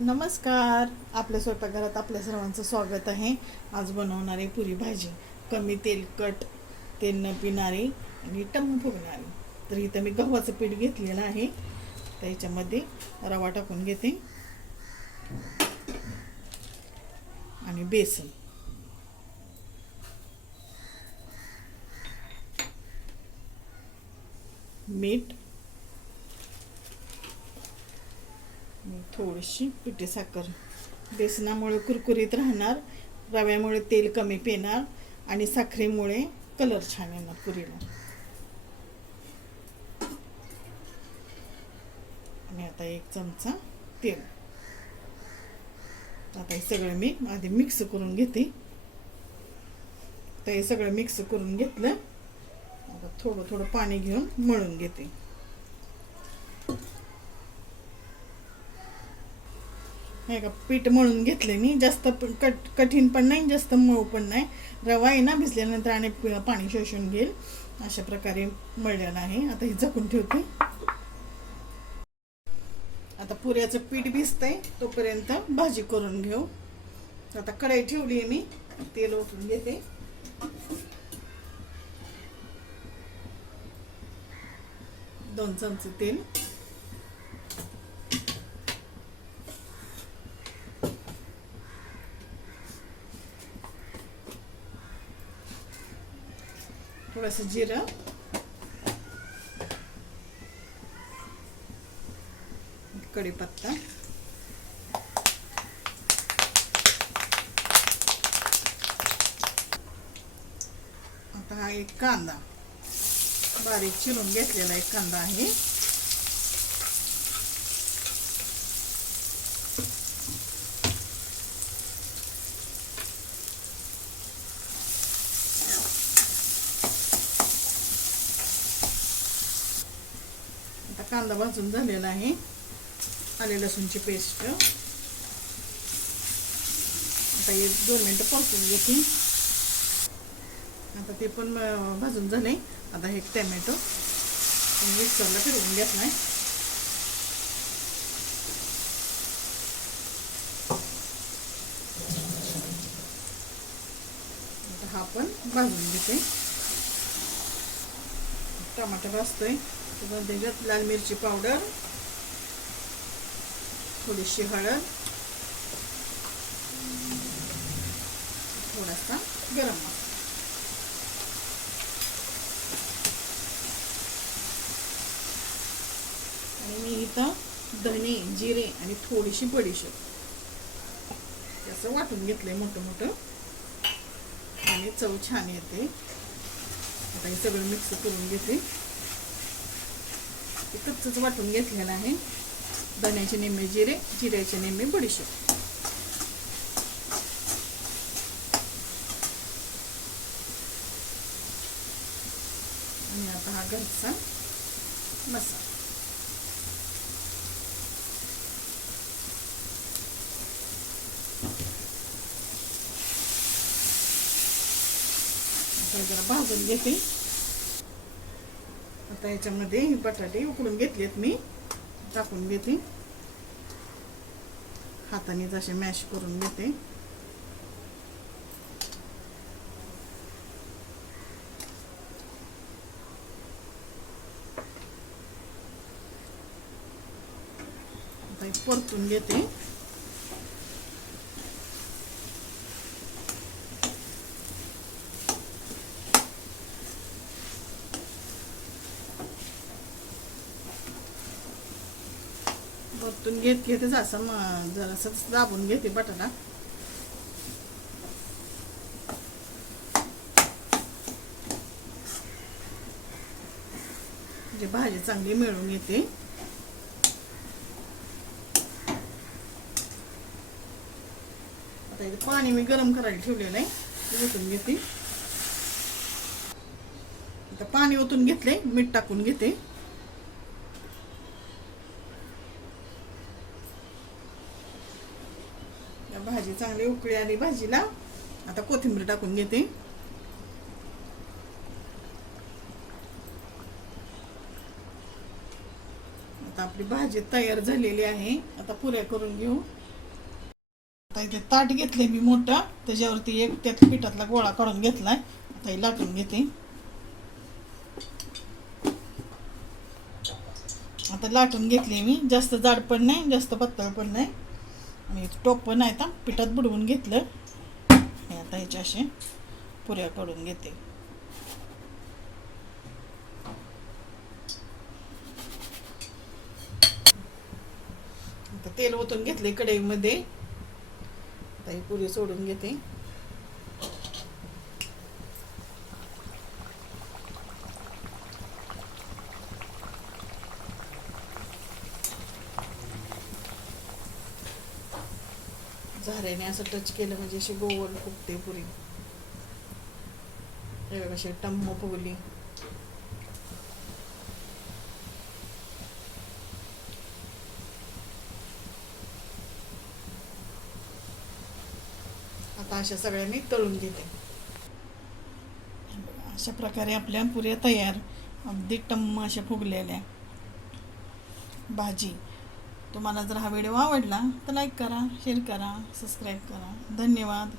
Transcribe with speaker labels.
Speaker 1: नमस्कार. आपल्या स्वयंपाकघरात आपल्या सर्वांचं स्वागत आहे. आज बनवणारे पुरी भाजी. कमी तेलकट तेल न पिणारे आणि टम फुगणारे. तर इथं मी गव्हाचं पीठ घेतलेलं आहे. त्याच्यामध्ये रवा टाकून घेते. आणि बेसन. मीठ आणि थोडीशी पिठी साखर. बेसनामुळे कुरकुरीत राहणार रव्यामुळे तेल कमी पेणार आणि साखरेमुळे कलर छान येणार पुरीला. आणि आता एक चमचा तेल. आता हे सगळं मी आधी मिक्स करून घेते. तर हे सगळं मिक्स करून घेतलं. आता थोडं थोडं पाणी घेऊन मळून घेते. हे का पीठ मळून घेतले मी. जास्त कट कठीण पण नाही जास्त मऊ पण नाही. रवा आहे ना भिजल्यानंतर आणि पाणी शोषून घेईल. अशा प्रकारे मळलेला आहे. आता हे झाकून ठेवते. आता पुऱ्याचं पीठ भिजतंय. तोपर्यंत भाजी करून घेऊ. आता कढई ठेवली आहे मी. तेल ओतून घेते. दोन चमचे तेल. थोडंसं जिरं कढीपत्ता आता हा एक कांदा बारीक चिरून घेतलेला एक कांदा आहे आता कांदा भाजून झालेला आहे. आले लसूणची पेस्ट. आता एक दोन मिनटं परतून घेते. आता ते पण भाजून झाले. आता हे टॅमॅटो मिक्सरला फिरवून घेत नाही हा पण भाजून घेते. टमाटर असतोय. तर त्याच्यात लाल मिरची पावडर थोडीशी हळद थोडासा गरम मसाला. आणि मी इथं धने जिरे आणि थोडीशी बडीशेप असं वाटून घेतलंय मोठं मोठं. आणि चव छान येते. आता हे सगळं मिक्स करून घेते. कच्चच वाटून घेतलेलं आहे. धण्याचे निम्मे जिरे जिऱ्याचे निम्मे बडीशेप. आणि आता हा घरचा मसाला. जरा भाजून घेते. आता याच्यामध्ये बटाटे उकडून घेतलेत मी. टाकून घेते. हाताने जसे मॅश करून घेते. परतून घेते. परतून घेत घेतेच असं मग जरासं दाबून घेते बटाटा. म्हणजे भाजी चांगली मिळून येते. आता इथे पाणी मी गरम करायला ठेवलेलं आहे ओतून घेते. आता पाणी ओतून घेतले मीठ टाकून घेते. भाजी चांगली उकळी आली भाजीला. आता कोथिंबीर टाकून घेते. आता आपली भाजी तयार झालेली आहे. आता पुऱ्या करून घेऊ. आता इथे ताट घेतले मी मोठं. त्याच्यावरती एक त्यात पिठातला गोळा काढून घेतलाय. आता हे लाटून घेते. आता लाटून घेतली मी. जास्त जाड पण नाही जास्त पातळ पण नाही. आणि टोप आहे आता. पिठात बुडवून घेतलं. हे आता ह्याच्या असे पुऱ्या काढून घेते. तेल ओतून घेतले कढईमध्ये. आता ही पुरी सोडून घेते. झाऱ्याने असं टच केलं म्हणजे अशी गोवल फुगते पुरी. हे अशी टम्म फुगली आता अशा सगळ्यांनी तळून घेते. अशा प्रकारे आपल्या पुऱ्या तयार. अगदी टम्म अशा फुगलेल्या. भाजी. तुम्हाला जर हा व्हिडिओ आवडला तर लाईक करा शेअर करा सबस्क्राईब करा. धन्यवाद.